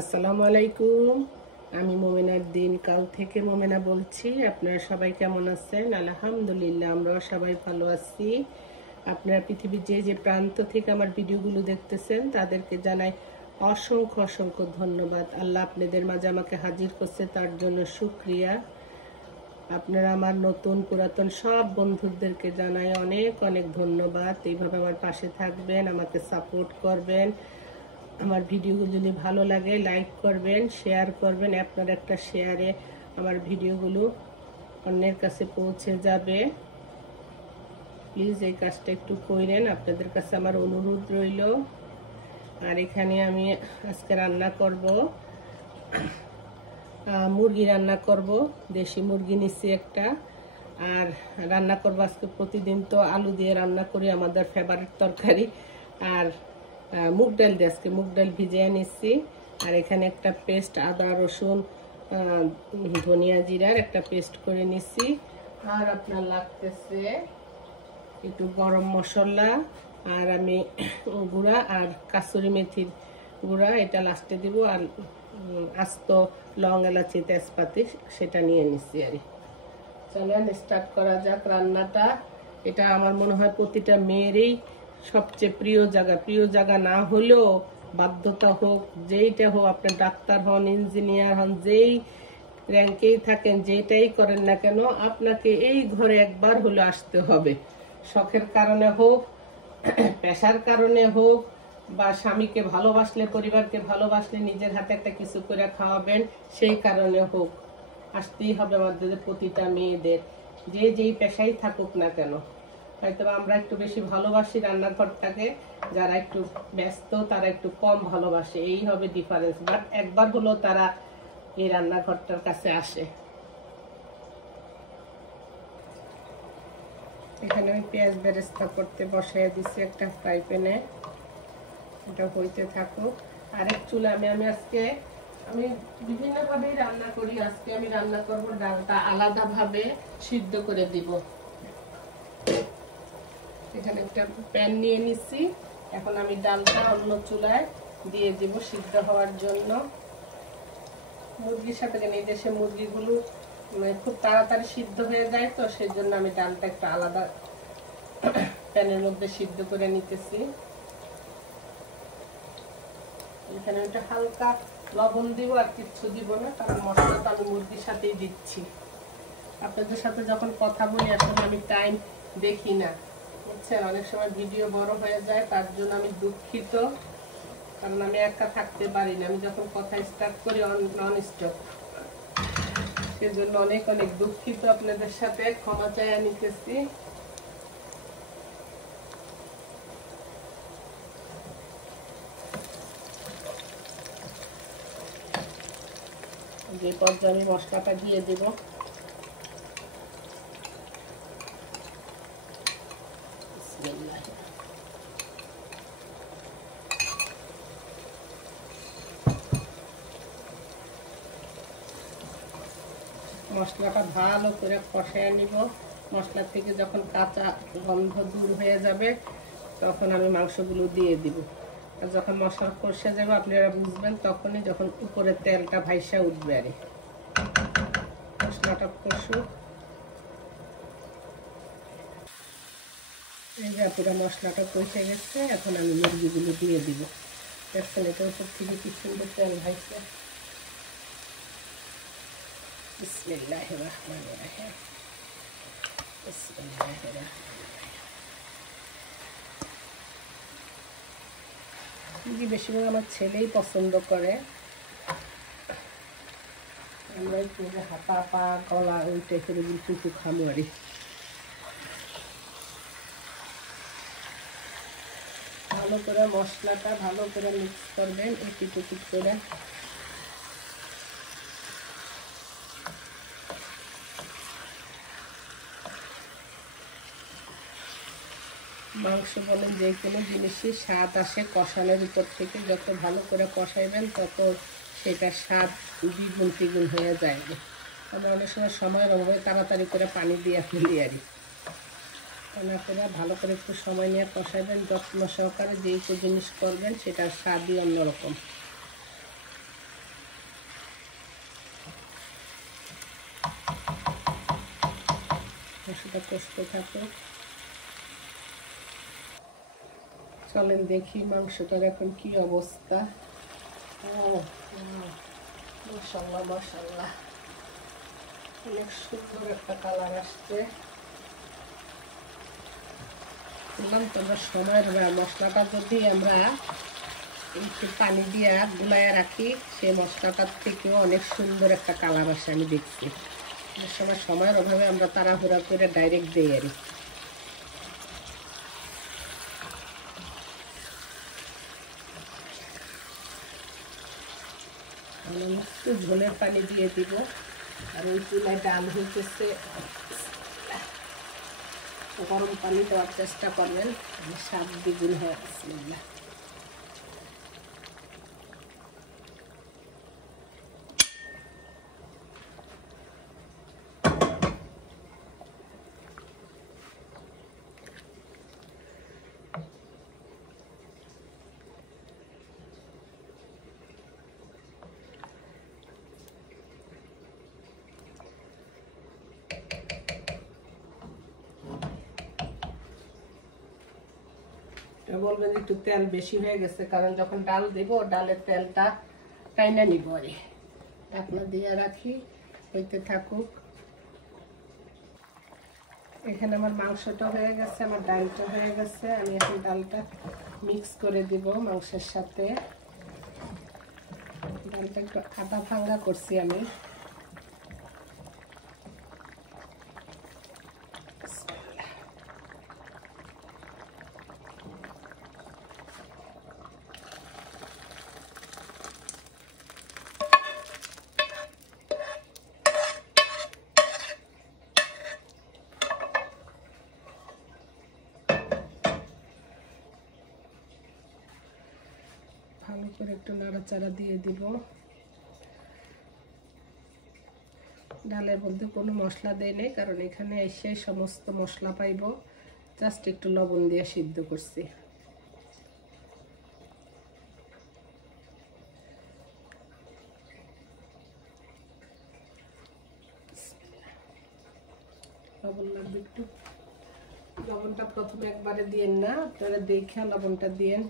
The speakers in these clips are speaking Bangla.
আসসালামু আলাইকুম। আমি মোমেনার দিন কাল থেকে মোমেনা বলছি। আপনারা সবাই কেমন আছেন? আলহামদুলিল্লাহ, আমরাও সবাই ভালো আছি। আপনারা পৃথিবীর যে যে প্রান্ত থেকে আমার ভিডিওগুলো দেখতেছেন তাদেরকে জানাই অসংখ্য অসংখ্য ধন্যবাদ। আল্লাহ আপনাদের মাঝে আমাকে হাজির করছে, তার জন্য শুকরিয়া। আপনারা আমার নতুন পুরাতন সব বন্ধুদেরকে জানাই অনেক অনেক ধন্যবাদ। এইভাবে আমার পাশে থাকবেন, আমাকে সাপোর্ট করবেন। আমার ভিডিওগুলো যদি ভালো লাগে লাইক করবেন, শেয়ার করবেন। আপনার একটা শেয়ারে আমার ভিডিওগুলো অন্যের কাছে পৌঁছে যাবে। প্লিজ এই কাজটা একটু করেন, আপনাদের কাছে আমার অনুরোধ রইল। আর এখানে আমি আজকে রান্না করব, মুরগি রান্না করব। দেশি মুরগি নিচ্ছি একটা। আর রান্না করব আজকে, প্রতিদিন তো আলু দিয়ে রান্না করি, আমাদের ফেভারিট তরকারি। আর মুগ ডাল দিয়ে আজকে মুগ ডাল ভিজিয়ে নিচ্ছি। আর এখানে একটা পেস্ট, আদা রসুন ধনিয়া জিরার একটা পেস্ট করে নিচ্ছি। আর আপনার লাগতেছে একটু গরম মশলা, আর আমি গুঁড়া আর কাসুরি মেথির গুঁড়া এটা লাস্টে দিব। আর আস্ত লং, এলাচি, তেজপাতি সেটা নিয়ে নিচ্ছি। আর চলেন স্টার্ট করা যাক রান্নাটা। এটা আমার মনে হয় প্রতিটা মেয়েরই সবচেয়ে প্রিয় জায়গা না হলেও বাধ্যতা হোক, যেইটা হোক, আপনি ডাক্তার হন, ইঞ্জিনিয়ার হন, যেই র্যাঙ্কেই থাকেন, যেটাই করেন না কেন, আপনাকে এই ঘরে একবার হলে আসতে হবে। শখের কারণে হোক, পেশার কারণে হোক, বা স্বামীকে ভালোবাসলে, পরিবারকে ভালোবাসলে, নিজের হাতে একটা কিছু করে খাওয়াবেন, সেই কারণে হোক, আসতেই হবে আমাদের প্রতিটা মেয়েদের, যে যেই পেশাই থাকুক না কেন। হয়তো আমরা একটু বেশি ভালোবাসি রান্নাঘরটাকে, যারা একটু ব্যস্ত তারা একটু কম ভালোবাসে, এই হবে ডিফারেন্স। বাট একবার হলেও তারা এই রান্নাঘরটার কাছে আসে। এখানে আমি পেঁয়াজ বেরেস্তা করতে বসাই দিচ্ছি একটা ফ্রাই প্যানে, এটা হইতে থাকুক। আরেক চুলা আমি আজকে বিভিন্ন ভাবেই রান্না করি। আজকে আমি রান্না করব, ডালটা আলাদা ভাবে সিদ্ধ করে দিব। এখানে একটা প্যান নিয়ে নিচ্ছি। এখন আমি ডালটা অন্য চুলায় দিয়ে দিব সিদ্ধ হওয়ার জন্য। মুরগির সাথে এই দেশে মুরগিগুলো খুব তাড়াতাড়ি সিদ্ধ হয়ে যায়, তো সেই জন্য আমি ডালটা একটা আলাদা প্যানের মধ্যে সিদ্ধ করে নিতেছি। এখানে একটা হালকা লবণ দিব, আর কিচ্ছু দিব না, কারণ মশলাটা আমি মুরগির সাথেই দিচ্ছি। আপনাদের সাথে যখন কথা বলি আসলে আমি টাইম দেখি না, বুঝছেন, অনেক সময় ভিডিও বড় হয়ে যায়, তার জন্য আমি দুঃখিত। কারণ আমি একা থাকতে পারি না, আমি যখন কথা স্টার্ট করি নন স্টপ, সেজন্য অনেক অনেক দুঃখিত। আপনাদের সাথে ক্ষমা চাইয়া নিতেছি। যে পর্যায়ে আমি মশলাটা দিয়ে দেব। মশলাটা ভালো করে কষায় নিব। মশলা থেকে যখন কাঁচা গন্ধ দূর হয়ে যাবে, তখন আমি মাংসগুলো দিয়ে দিব। আর যখন মশলা কষে যাবে আপনারা বুঝবেন, তখনই যখন উপরে তেলটা ভাইসা উঠবে। আর মশলাটা কষুক। এই যে পুরো মশলাটা কষে গেছে, এখন আমি মুরগিগুলো দিয়ে দিব। দেখছেন এটা উপর থেকে কি সুন্দর তেল ভাইসে। বিসমিল্লাহির রহমানির রহিম, বিসমিল্লাহির রহমানির। বেশিরভাগ আমার ছেলেই পছন্দ করে। আমরা একটু হাতা পা গলা ওই টাইপের কিছু খাবো। আর ভালো করে মশলাটা ভালো করে মিক্স করবেন একটু করে। মাংস বলেন যে কোনো জিনিসই স্বাদ আসে কষানোর উপর থেকে। যত ভালো করে কষাইবেন তত সেটার স্বাদ দ্বিগুণ তিগুণ হয়ে যায়। আমরা অনেক সময়ের অভাবে তাড়াতাড়ি করে পানি দিয়ে ফেলি। আর রান্না করে ভালো করে একটু সময় নিয়ে কষাবেন, যত্ন সহকারে যেই জিনিস করবেন সেটার স্বাদই অন্যরকম। মশলাটা কষতে থাকুক। চলেন দেখি মাংসটার এখন কি অবস্থা। মাশাআল্লাহ মাশাআল্লাহ, অনেক সুন্দর একটা কালার আসছে। বললাম তো সময়ের মশলাটা যদি আমরা একটু পানি দিয়ে গুলাইয়া রাখি, সেই মশলাটার থেকেও অনেক সুন্দর একটা কালার আসে। আমি দেখছি সময়ের অভাবে আমরা তাড়াহুড়া করে ডাইরেক্ট দিই আর একটু ঝোলের পানি দিয়ে দিব। আর ওই চুলায় ডাল হইতেছে, গরম পানি দেওয়ার চেষ্টা করবেন, স্বাদ দ্বিগুণ হয়। বিসমিল্লাহ। বলবেন একটু তেল বেশি হয়ে গেছে, কারণ যখন ডাল দেব ডালের তেলটা টাইনা নিব। আরে ঢাকনা দিয়ে রাখি, হইতে থাকুক। এখানে আমার মাংসটা হয়ে গেছে, আমার ডালটা হয়ে গেছে। আমি এখন ডালটা মিক্স করে দিব মাংসের সাথে। ডালটা একটু আধা ভাঙ্গা করছি আমি। ভালো করে একটু নাড়াচাড়া দিয়ে দিব। ডালের মধ্যে কোনো মশলা দেয় নেই, কারণ এখানে এসে সমস্ত মশলা পাইব। জাস্ট একটু লবণ দিয়ে সিদ্ধ করছি। লবণ লাগবে একটু। লবণটা প্রথমে একবারে দিয়েন না, আপনারা দেখে লবণটা দিয়েন।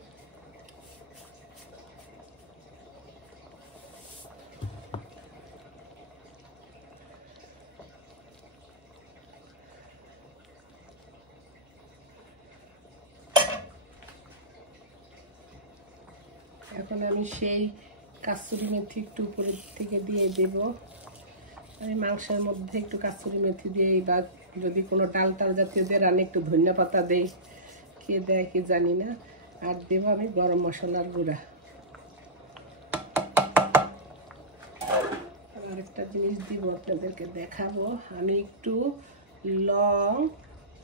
এখন আমি সেই কাসুরি মেথি একটু উপরের থেকে দিয়ে দেব। আমি মাংসের মধ্যে একটু কাসুরি মেথি দিই, বা যদি কোনো ডাল টাল জাতীয় দিয়ে রান্না একটু ধনিয়া পাতা দেই, কে দেয় কি জানি না। আর দেবো আমি গরম মশলার গুঁড়া। আরেকটা জিনিস দিব, আপনাদেরকে দেখাবো। আমি একটু লং,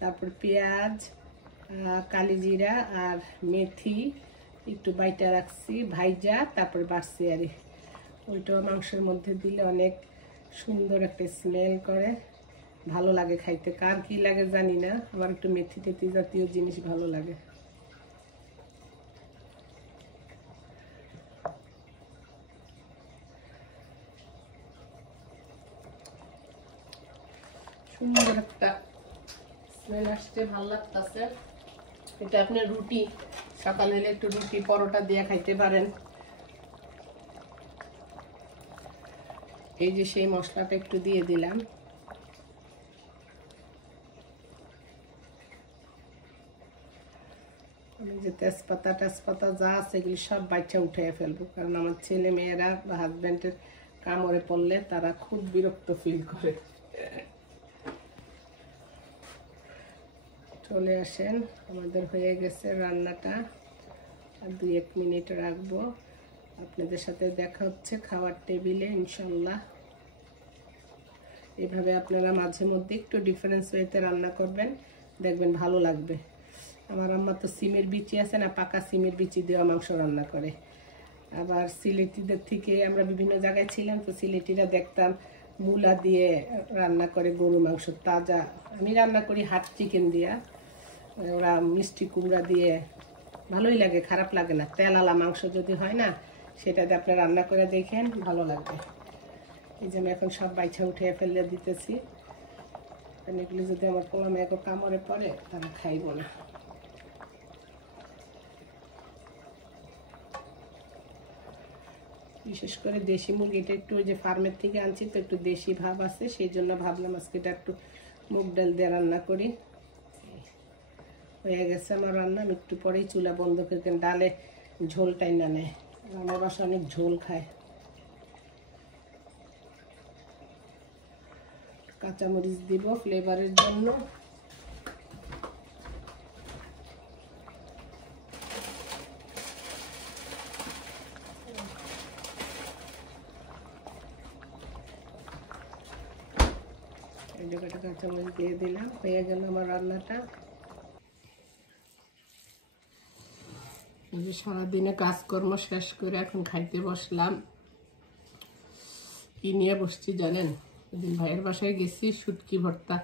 তারপর পেঁয়াজ, কালিজিরা আর মেথি একটু বাইটা রাখছি, ভাইজা তারপর বাড়ছি। আর ওইটাও মাংসের মধ্যে দিলে অনেক সুন্দর একটা স্মেল করে, ভালো লাগে খাইতে। কার কি লাগে জানি না, আমার একটু মেথি টেথি জাতীয় জিনিস ভালো লাগে। সুন্দর একটা স্মেল আসছে, ভালো লাগতেছে। এটা আপনি রুটি, সকালে একটু রুটি পরোটা দিয়ে খাইতে পারেন। এই যে সেই মশলাটা একটু দিয়ে দিলাম। আমি যে তেজপাতা যা আছে এগুলি সব বাচ্চা উঠে ফেলবো, কারণ আমার ছেলে মেয়েরা বা হাজব্যান্ডের কামড়ে পড়লে তারা খুব বিরক্ত ফিল করে। চলে আসেন, আমাদের হয়ে গেছে রান্নাটা। আর 2-1 মিনিট রাখবো। আপনাদের সাথে দেখা হচ্ছে খাওয়ার টেবিলে ইনশাল্লাহ। এভাবে আপনারা মাঝে মধ্যে একটু ডিফারেন্স ওয়েতে রান্না করবেন, দেখবেন ভালো লাগবে। আমার আম্মা তো সিমের বিচি আছে না, পাকা সিমের বিচি দেওয়া মাংস রান্না করে। আবার সিলেটিদের থেকে আমরা বিভিন্ন জায়গায় ছিলাম, তো সিলেটিরা দেখতাম মূলা দিয়ে রান্না করে গরু মাংস তাজা। আমি রান্না করি হাট চিকেন দিয়া, ওরা মিষ্টি কুমড়া দিয়ে, ভালোই লাগে, খারাপ লাগে না। তেলালা মাংস যদি হয় না, সেটাতে আপনি রান্না করে দেখেন, ভালো লাগবে। এই যে আমি এখন সব বাইছা উঠে ফেলে দিতেছি। কারণ এগুলি যদি আমার পোলা মেয়ে কামড়ে পড়ে তারা খাইব না। বিশেষ করে দেশি মুরগিটা একটু ওই যে ফার্মের থেকে আনছি তো একটু দেশি ভাব আছে, সেই জন্য ভাবলাম আজকে এটা একটু মুগ ডাল দিয়ে রান্না করি। হয়ে গেছে আমার রান্না, আমি একটু পরেই চুলা বন্ধ করে দেন। ডালে ঝোলটাই না নেয়, আমার বাসা অনেক ঝোল খায়। কাঁচামরিচ দিব ফ্লেভারের জন্য। কাঁচামরিচ দিয়ে দিলাম, হয়ে গেল আমার রান্নাটা। সারাদিনে কাজকর্ম শেষ করে এখন খাইতে বসলাম। কি নিয়ে বসছি জানেন? ওদিন ভাইয়ের বাসায় গেছি, শুটকি ভর্তা।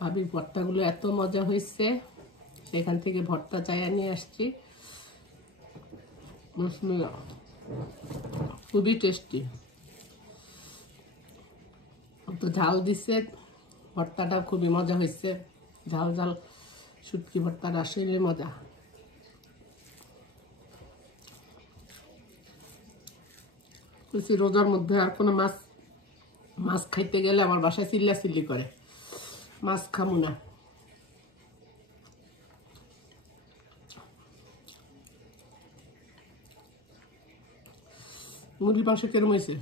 ভাবির ভর্তাগুলো এত মজা হয়েছে, সেখান থেকে ভর্তা চাইয়া নিয়ে আসছি। খুবই টেস্টি, তো ঝাল দিচ্ছে, ভর্তাটা খুবই মজা হয়েছে। ঝাল ঝাল শুটকি ভর্তাটা আসলে মজা। রোজার মধ্যে আর কোনো মাছ খাইতে গেলে আমার বাসায় চিল্লাচিল্লি করে, মাছ খামু না। মুরগির মাংস কেরম হয়েছে?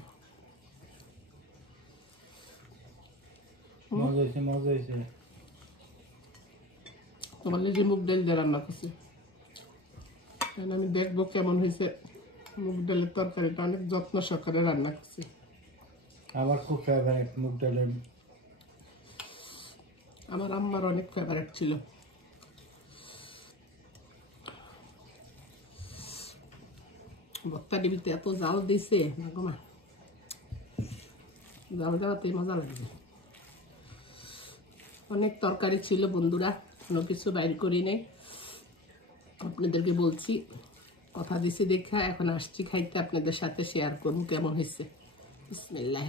তোমার নিজে মুগ ডাল দিয়ে রান্না করছে, আমি দেখবো কেমন হয়েছে। মুগ ডালের তরকারিটা অনেক যত্ন সহকারে রান্না করছি। আমার খুব ফেভারিট মুগ ডালের, আমার আম্মার অনেক ফেভারিট ছিল। ভর্তা ডিবিতে এত জাল দিছে, জাল দেওয়াতেই মজা লাগবে। অনেক তরকারি ছিল বন্ধুরা, কোনো কিছু বাইর করি নাই, আপনাদেরকে বলছি। কথা দিছি দেখা এখন আসছি খাইতে, আপনাদের সাথে শেয়ার করবো কেমন হয়েছে। বিসমিল্লাহ।